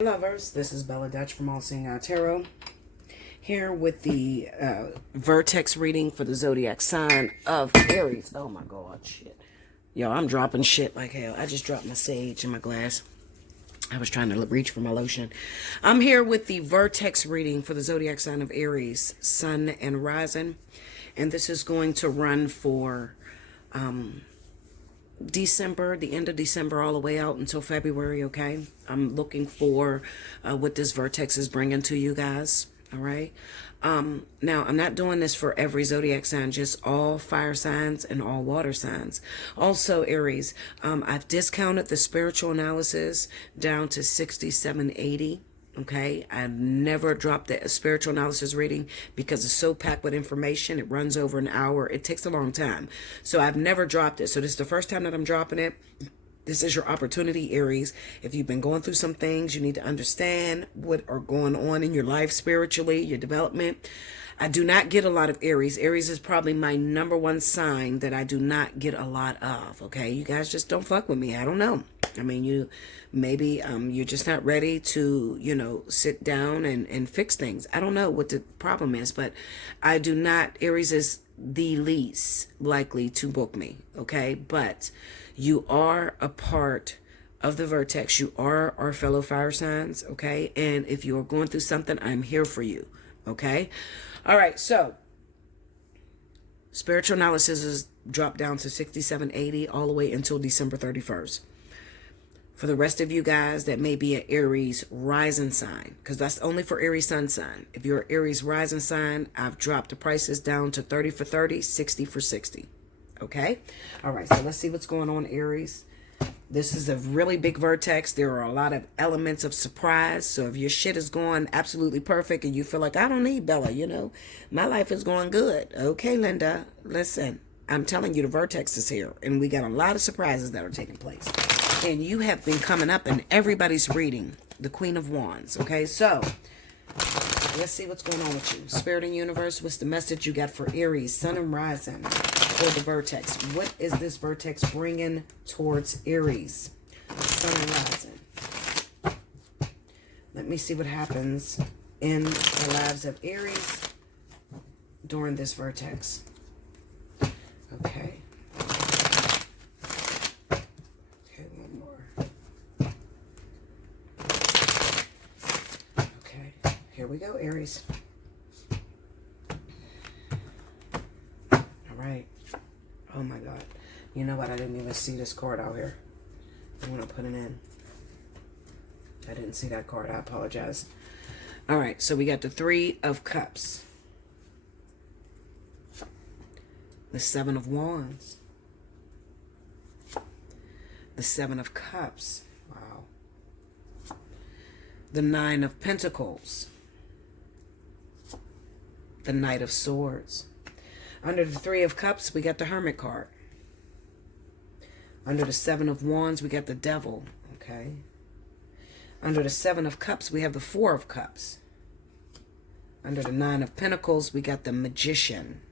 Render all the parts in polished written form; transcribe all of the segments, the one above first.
Lovers, this is Bella Dutch from Allseeingeyetarot, here with the vertex reading for the zodiac sign of Aries. Oh my god, shit. Yo, I'm dropping shit like hell. I just dropped my sage in my glass. I was trying to reach for my lotion. I'm here with the vertex reading for the zodiac sign of Aries, Sun and Rising. And this is going to run for December, the end of December, all the way out until February, okay? I'm looking for what this vertex is bringing to you guys, all right? Now, I'm not doing this for every zodiac sign, just all fire signs and all water signs. Also, Aries, I've discounted the spiritual analysis down to 67.80. Okay, I've never dropped the spiritual analysis reading because it's so packed with information. It runs over an hour. It takes a long time. So I've never dropped it. So this is the first time that I'm dropping it. This is your opportunity, Aries. If you've been going through some things, you need to understand what are going on in your life spiritually, your development. I do not get a lot of Aries. Aries is probably my number one sign that I do not get a lot of, okay? You guys just don't fuck with me. I don't know. I mean, you're just not ready to, sit down and fix things. I don't know what the problem is, but I do not, Aries is the least likely to book me, okay? But you are a part of the vertex. You are our fellow fire signs, okay? And if you are going through something, I'm here for you, okay? All right, so spiritual analysis is dropped down to 67.80 all the way until December 31st. For the rest of you guys that may be an Aries rising sign, because that's only for Aries sun sign. If you're an Aries rising sign, I've dropped the prices down to 30 for 30, 60 for 60. Okay? All right, so let's see what's going on, Aries. This is a really big vertex. There are a lot of elements of surprise. So if your shit is going absolutely perfect and you feel like, I don't need Bella, my life is going good. Okay, Linda, listen, I'm telling you, the vertex is here. And we got a lot of surprises that are taking place. And you have been coming up and everybody's reading the Queen of Wands. Okay, so let's see what's going on with you. Spirit and universe, what's the message you got for Aries, Sun and Rising, or the vertex? What is this vertex bringing towards Aries, Sun and Rising? Let me see what happens in the lives of Aries during this vertex. Okay. Okay, one more. Okay, here we go, Aries. All right. Oh my God. You know what? I didn't even see this card out here. I'm going to put it in. I didn't see that card. I apologize. All right. So we got the Three of Cups. The Seven of Wands. The Seven of Cups. Wow. The Nine of Pentacles. The Knight of Swords. Under the Three of Cups, we got the Hermit card. Under the Seven of Wands, we got the Devil. Okay. Under the Seven of Cups, we have the Four of Cups. Under the Nine of Pentacles, we got the Magician.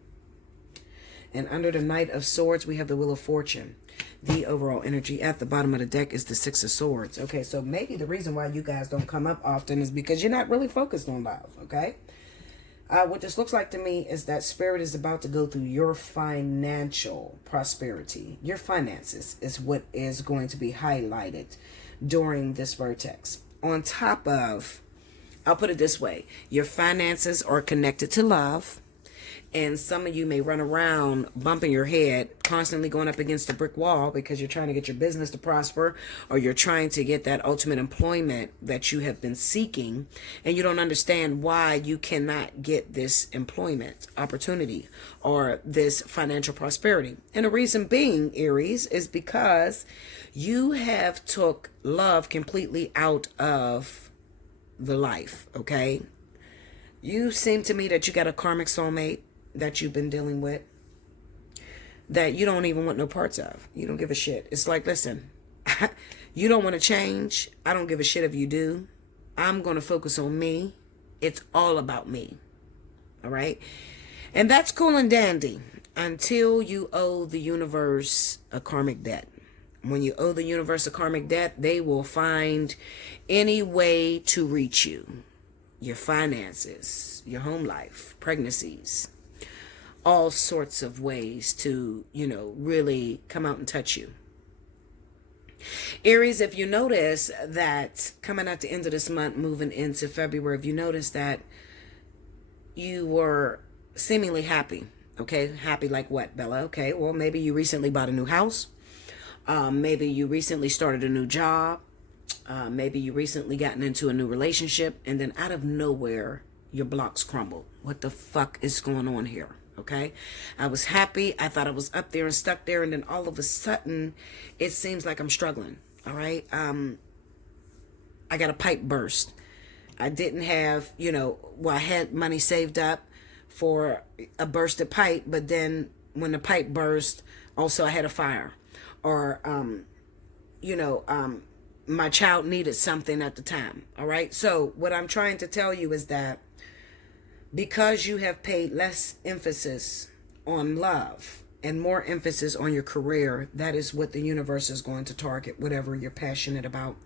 And under the Knight of Swords, we have the Wheel of Fortune. The overall energy at the bottom of the deck is the Six of Swords. Okay, so maybe the reason why you guys don't come up often is because you're not really focused on love, okay? What this looks like to me is that Spirit is about to go through your financial prosperity. Your finances is what is going to be highlighted during this vertex. On top of, I'll put it this way, your finances are connected to love. And some of you may run around bumping your head, constantly going up against a brick wall because you're trying to get your business to prosper, or you're trying to get that ultimate employment that you have been seeking, and you don't understand why you cannot get this employment opportunity or this financial prosperity. And the reason being, Aries, is because you have took love completely out of the life, okay? You seem to me that you got a karmic soulmate that you've been dealing with that you don't even want no parts of. You don't give a shit. It's like, listen, you don't want to change. I don't give a shit if you do. I'm going to focus on me. It's all about me. All right? And that's cool and dandy until you owe the universe a karmic debt. When you owe the universe a karmic debt, they will find any way to reach you. Your finances, your home life, pregnancies, all sorts of ways to, really come out and touch you. Aries, if you notice that coming at the end of this month, moving into February, if you notice that you were seemingly happy, okay? Happy like what, Bella? Okay, well, maybe you recently bought a new house. Maybe you recently started a new job. Maybe you recently gotten into a new relationship, and then out of nowhere, your blocks crumble. What the fuck is going on here? Okay, I was happy. I thought I was up there and stuck there, and then all of a sudden, it seems like I'm struggling. All right, I got a pipe burst. I didn't have, I had money saved up for a bursted pipe, but then when the pipe burst, also I had a fire. Or, my child needed something at the time. All right. So what I'm trying to tell you is that because you have paid less emphasis on love and more emphasis on your career, that is what the universe is going to target. Whatever you're passionate about,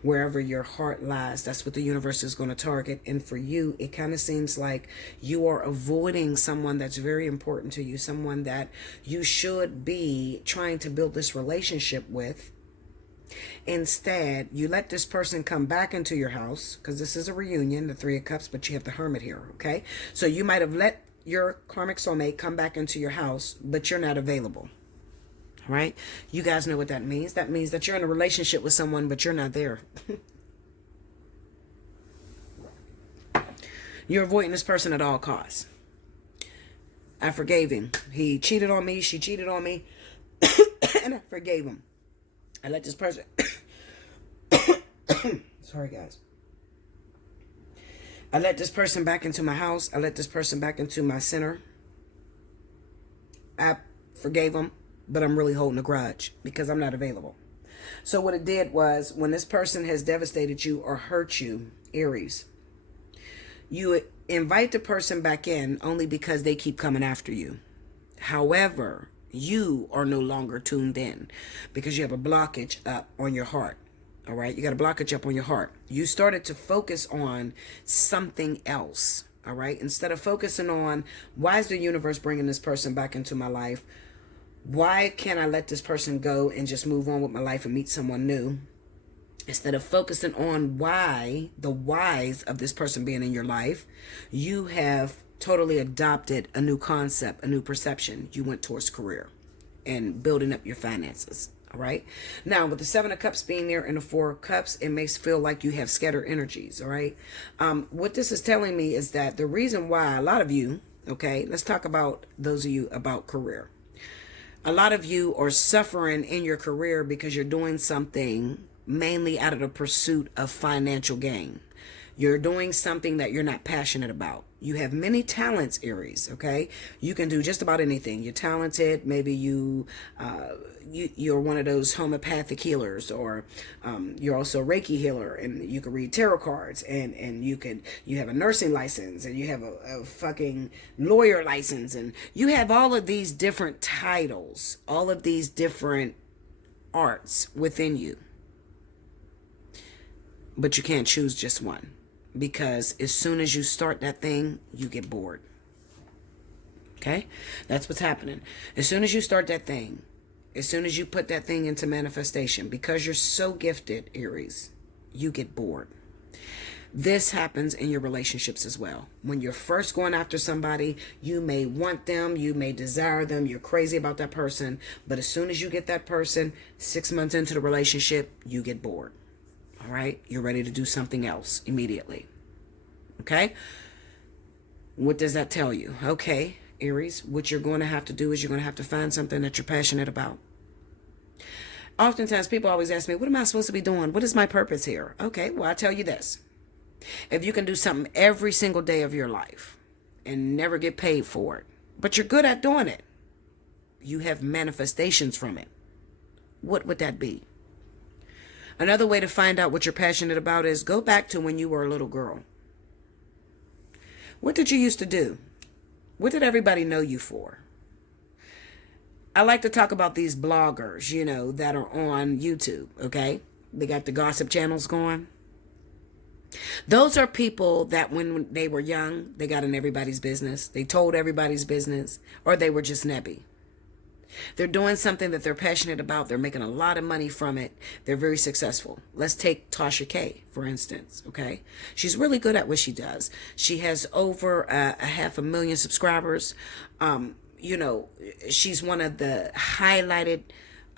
wherever your heart lies, that's what the universe is going to target. And for you, it kind of seems like you are avoiding someone that's very important to you, someone that you should be trying to build this relationship with. Instead, you let this person come back into your house, because this is a reunion, the Three of Cups, but you have the Hermit here, okay? So you might have let your karmic soulmate come back into your house, but you're not available, all right? You guys know what that means. That means that you're in a relationship with someone, but you're not there. You're avoiding this person at all costs. I forgave him. He cheated on me. She cheated on me. And I forgave him. I let this person... Sorry, guys. I let this person back into my house. I let this person back into my center. I forgave them, but I'm really holding a grudge because I'm not available. So what it did was, when this person has devastated you or hurt you, Aries, you invite the person back in only because they keep coming after you. However, you are no longer tuned in because you have a blockage up on your heart. All right. You got a blockage up on your heart. You started to focus on something else. All right. Instead of focusing on, why is the universe bringing this person back into my life? Why can't I let this person go and just move on with my life and meet someone new? Instead of focusing on why, the whys of this person being in your life, you have totally adopted a new concept, a new perception. You went towards career and building up your finances. All right. Now, with the Seven of Cups being there and the Four of Cups, it makes feel like you have scattered energies. All right. What this is telling me is that the reason why a lot of you, okay, let's talk about those of you about career. A lot of you are suffering in your career because you're doing something mainly out of the pursuit of financial gain. You're doing something that you're not passionate about. You have many talents, Aries, okay? You can do just about anything. You're talented. Maybe you're one of those homeopathic healers, or you're also a Reiki healer, and you can read tarot cards, and you have a nursing license, and you have a fucking lawyer license, and you have all of these different titles, all of these different arts within you. But you can't choose just one. Because as soon as you start that thing, you get bored. Okay? That's what's happening. As soon as you start that thing, as soon as you put that thing into manifestation, because you're so gifted, Aries, you get bored. This happens in your relationships as well. When you're first going after somebody, you may want them, you may desire them, you're crazy about that person, but as soon as you get that person, 6 months into the relationship, you get bored. All right, you're ready to do something else immediately. Okay, what does that tell you? Okay, Aries, what you're going to have to do is you're going to have to find something that you're passionate about. Oftentimes people always ask me, what am I supposed to be doing? What is my purpose here? Okay, well, I tell you this. If you can do something every single day of your life and never get paid for it, but you're good at doing it, you have manifestations from it, what would that be? Another way to find out what you're passionate about is go back to when you were a little girl. What did you used to do? What did everybody know you for? I like to talk about these bloggers, that are on YouTube, okay? They got the gossip channels going. Those are people that when they were young, they got in everybody's business. They told everybody's business, or they were just nebby. They're doing something that they're passionate about. They're making a lot of money from it. They're very successful. Let's take Tasha K, for instance, okay? She's really good at what she does. She has over a 500,000 subscribers. She's one of the highlighted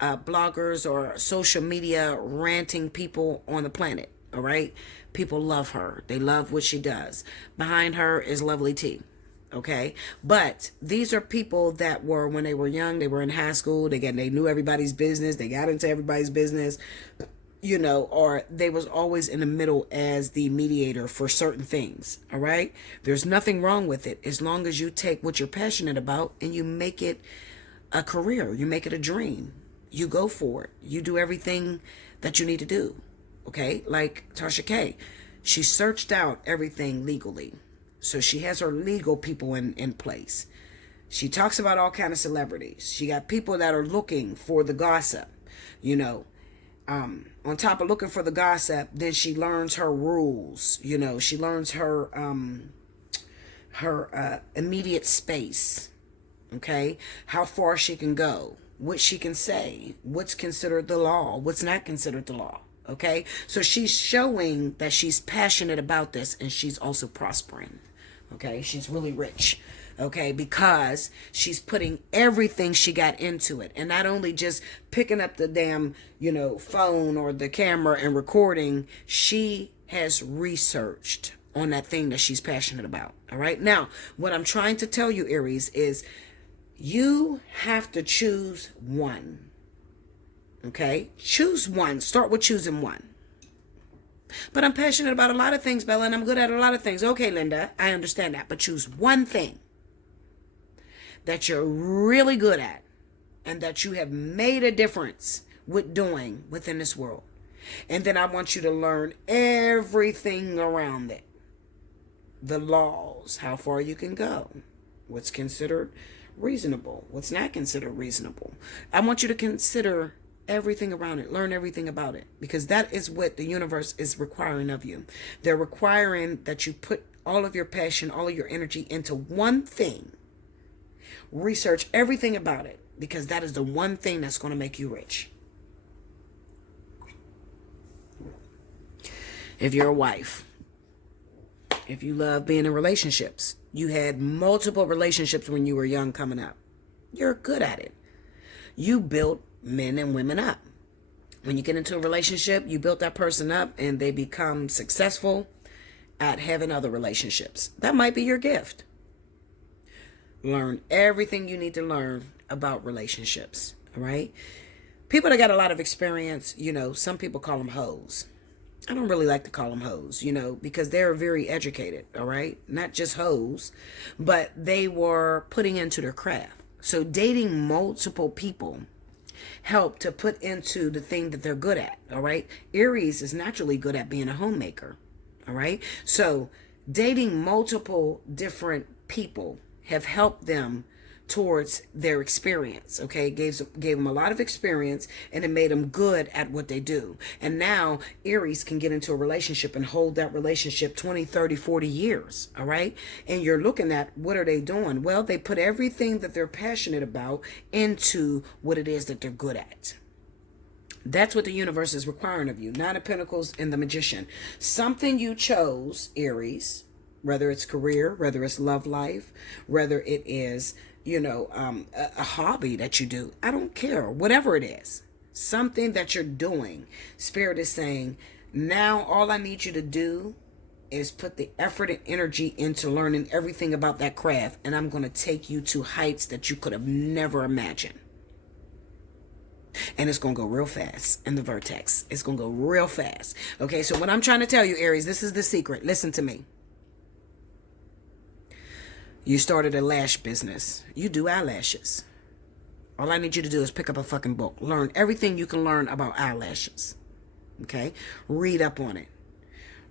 bloggers or social media ranting people on the planet, all right? People love her. They love what she does. Behind her is Lovely T. Okay. But these are people that were, when they were young, they were in high school. They knew everybody's business. They got into everybody's business, or they was always in the middle as the mediator for certain things. All right. There's nothing wrong with it as long as you take what you're passionate about and you make it a career. You make it a dream. You go for it. You do everything that you need to do. Okay. Like Tasha K. She searched out everything legally. So she has her legal people in place. She talks about all kind of celebrities. She got people that are looking for the gossip, on top of looking for the gossip, then she learns her rules. She learns her immediate space. Okay. How far she can go, what she can say, what's considered the law, what's not considered the law. Okay. So she's showing that she's passionate about this and she's also prospering. Okay, she's really rich, okay, because she's putting everything she got into it. And not only just picking up the damn, phone or the camera and recording, she has researched on that thing that she's passionate about. All right, now, what I'm trying to tell you, Aries, is you have to choose one. Okay, choose one. Start with choosing one. But I'm passionate about a lot of things, Bella, and I'm good at a lot of things. Okay, Linda, I understand that. But choose one thing that you're really good at and that you have made a difference with doing within this world. And then I want you to learn everything around it. The laws, how far you can go, what's considered reasonable, what's not considered reasonable. I want you to consider everything around it, learn everything about it, because that is what the universe is requiring of you. They're requiring that you put all of your passion, all of your energy into one thing. Research everything about it, because that is the one thing that's going to make you rich. If you're a wife, if you love being in relationships, you had multiple relationships when you were young coming up, you're good at it. You built men and women up. When you get into a relationship, you built that person up and they become successful at having other relationships. That might be your gift. Learn everything you need to learn about relationships. All right. People that got a lot of experience, some people call them hoes. I don't really like to call them hoes, because they're very educated. All right. Not just hoes, but they were putting into their craft. So dating multiple people help to put into the thing that they're good at. All right. Aries is naturally good at being a homemaker. All right. So dating multiple different people have helped them towards their experience. Okay. Gave them a lot of experience and it made them good at what they do. And now Aries can get into a relationship and hold that relationship 20, 30, 40 years. All right. And you're looking at what are they doing? Well, they put everything that they're passionate about into what it is that they're good at. That's what the universe is requiring of you. Nine of Pentacles and the Magician. Something you chose, Aries, whether it's career, whether it's love life, whether it is a hobby that you do. I don't care. Whatever it is. Something that you're doing. Spirit is saying, now all I need you to do is put the effort and energy into learning everything about that craft. And I'm going to take you to heights that you could have never imagined. And it's going to go real fast in the vertex. It's going to go real fast. Okay, so what I'm trying to tell you, Aries, this is the secret. Listen to me. You started a lash business. You do eyelashes. All I need you to do is pick up a fucking book. Learn everything you can learn about eyelashes. Okay? Read up on it.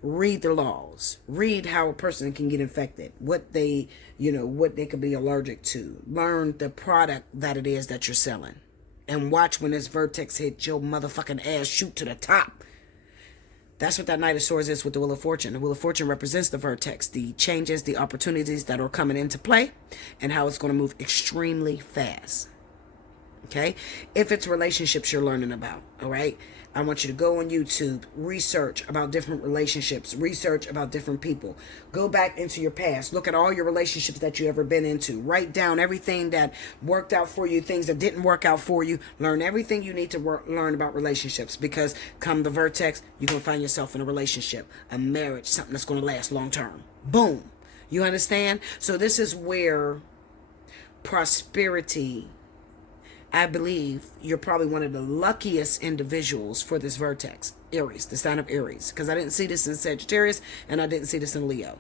read the laws, read how a person can get infected, what they could be allergic to, learn the product that it is that you're selling, and watch when this vertex hit your motherfucking ass, shoot to the top. That's what that Knight of Swords is with the Wheel of Fortune. The Wheel of Fortune represents the vertex, the changes, the opportunities that are coming into play, and how it's going to move extremely fast. Okay? If it's relationships you're learning about, all right? I want you to go on YouTube, research about different relationships, research about different people. Go back into your past. Look at all your relationships that you ever been into. Write down everything that worked out for you, things that didn't work out for you. Learn everything you need to learn about relationships, because come the vertex, you're going to find yourself in a relationship, a marriage, something that's going to last long term. Boom. You understand? So this is where prosperity, I believe you're probably one of the luckiest individuals for this vertex. Aries, the sign of Aries. Because I didn't see this in Sagittarius and I didn't see this in Leo.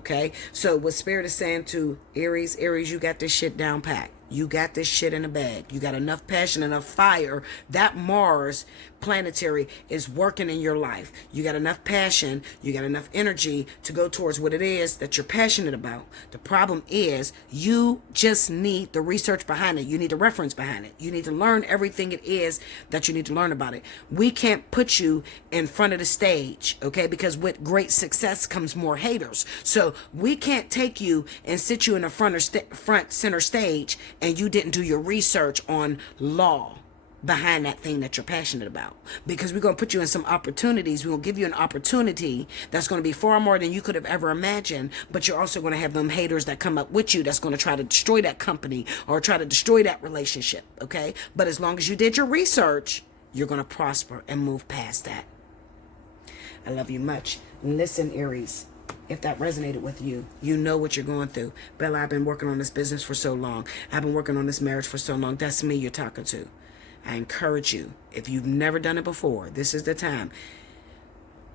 Okay? So what Spirit is saying to Aries, you got this shit down pat. You got this shit in a bag. You got enough passion, enough fire. That Mars planetary is working in your life. You got enough passion. You got enough energy to go towards what it is that you're passionate about. The problem is you just need the research behind it. You need the reference behind it. You need to learn everything it is that you need to learn about it. We can't put you in front of the stage, okay? Because with great success comes more haters. So we can't take you and sit you in a front center stage and you didn't do your research on law behind that thing that you're passionate about. Because we're going to put you in some opportunities. We're going to give you an opportunity that's going to be far more than you could have ever imagined. But you're also going to have them haters that come up with you that's going to try to destroy that company or try to destroy that relationship, okay? But as long as you did your research, you're going to prosper and move past that. I love you much. Listen, Aries. If that resonated with you, you know what you're going through. Bella, I've been working on this business for so long. I've been working on this marriage for so long. That's me you're talking to. I encourage you, if you've never done it before, this is the time.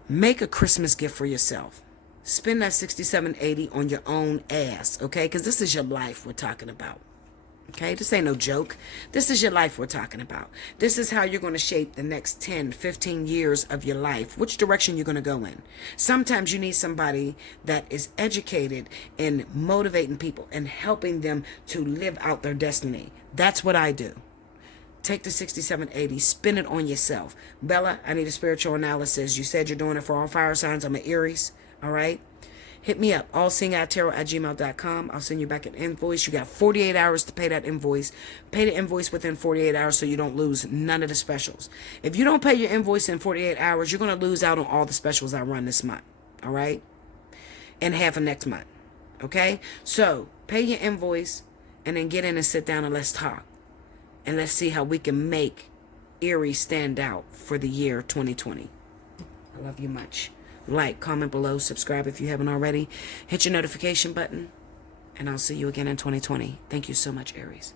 Make a Christmas gift for yourself. Spend that $67.80 on your own ass, okay? Because this is your life we're talking about. Okay, this ain't no joke. This is your life we're talking about. This is how you're going to shape the next 10, 15 years of your life. Which direction you're going to go in. Sometimes you need somebody that is educated in motivating people and helping them to live out their destiny. That's what I do. Take the $67.80, spend it on yourself. Bella, I need a spiritual analysis. You said you're doing it for all fire signs. I'm an Aries, all right? Hit me up, allseeingeyetarot@gmail.com. I'll send you back an invoice. You got 48 hours to pay that invoice. Pay the invoice within 48 hours so you don't lose none of the specials. If you don't pay your invoice in 48 hours, you're going to lose out on all the specials I run this month, all right? And half of next month, okay? So pay your invoice and then get in and sit down and let's talk. And let's see how we can make Aries stand out for the year 2020. I love you much. Like, comment below, subscribe if you haven't already. Hit your notification button, and I'll see you again in 2020. Thank you so much, Aries.